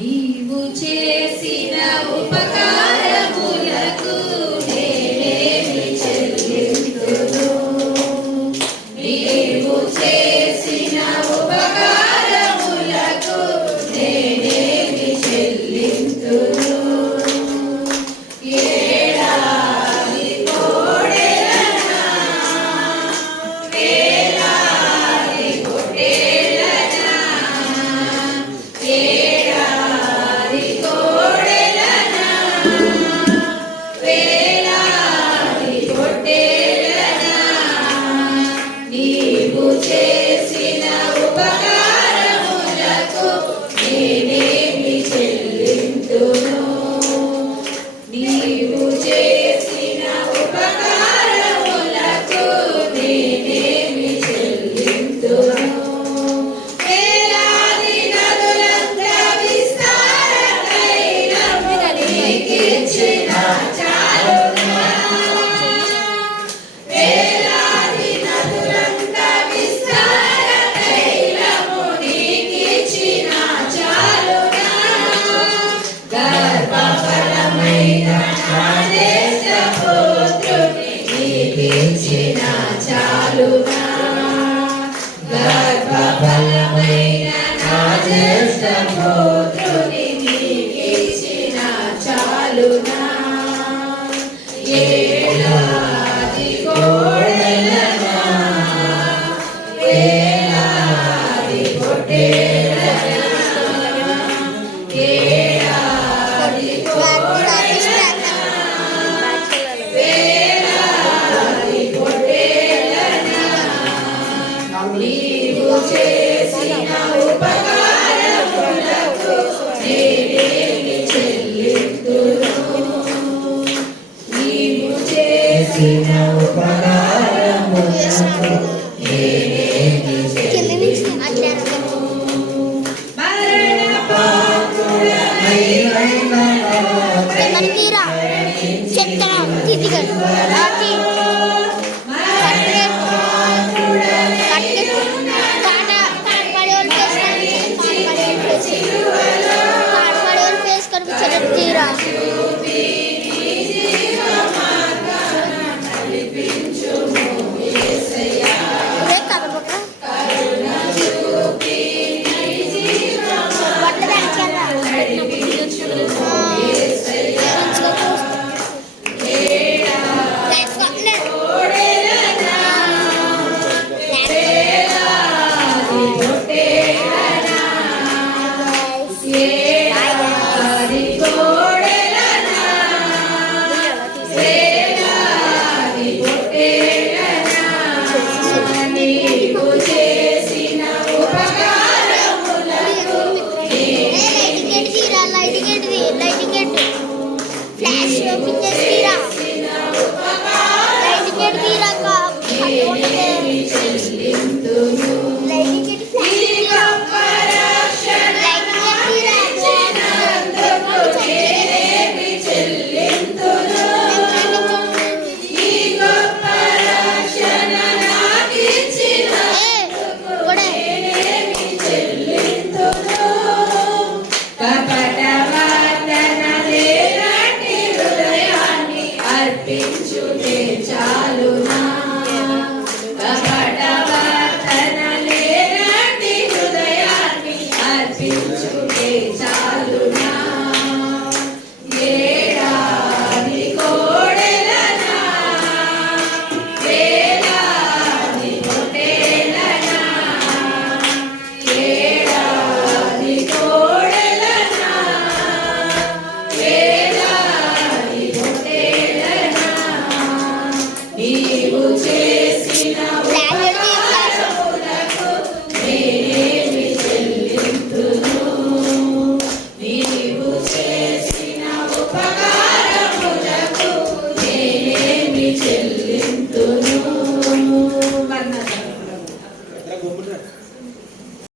నీవు చేసిన ఉపకారములకు నేనేమి చెల్లింతును. నీవు చేసిన ఉపకారములకు నేనేమి చెల్లింతును. ఏడాది కోడెలనా వేలాది కోడెలనా ఏడాది కోడెలనా వేలాది కోడెలనా నీవు చేసిన ఉపకారములకు నేనేమి చెల్లింతును. నీవు చేసిన ఉపకారములకు నేనేమి చెల్లింతును. వేలాది నదులంత విస్తారమైన నీకిచ్చిన చాలునా. వేలాది నదులంత విస్తారమైనము నీకిచ్చిన చాలునా. గర్భఫలమైన నా జ్యేష్ఠపుత్రుని నీకిచ్చిన చాలునా. గర్భఫలమైన నా జ్యేష్ఠపుత్రుని నీకిచ్చిన చాలునా. ఏడాది కోడెలనా వేలాది కోడెలనా ఏడాది కోడెలనా వేలాది కోడెలనా నీవు చేసిన ఉపకారములకు నేనేమి చెల్లింతును. నీవు చేసిన ఉపకారములకు నేనేమి చెల్లింతును. మరణపాత్రుడనైన అర్పించుటే చాలునా. కపటవర్తన లేనట్టి హృదయాన్ని అర్పించుటే చాలునా.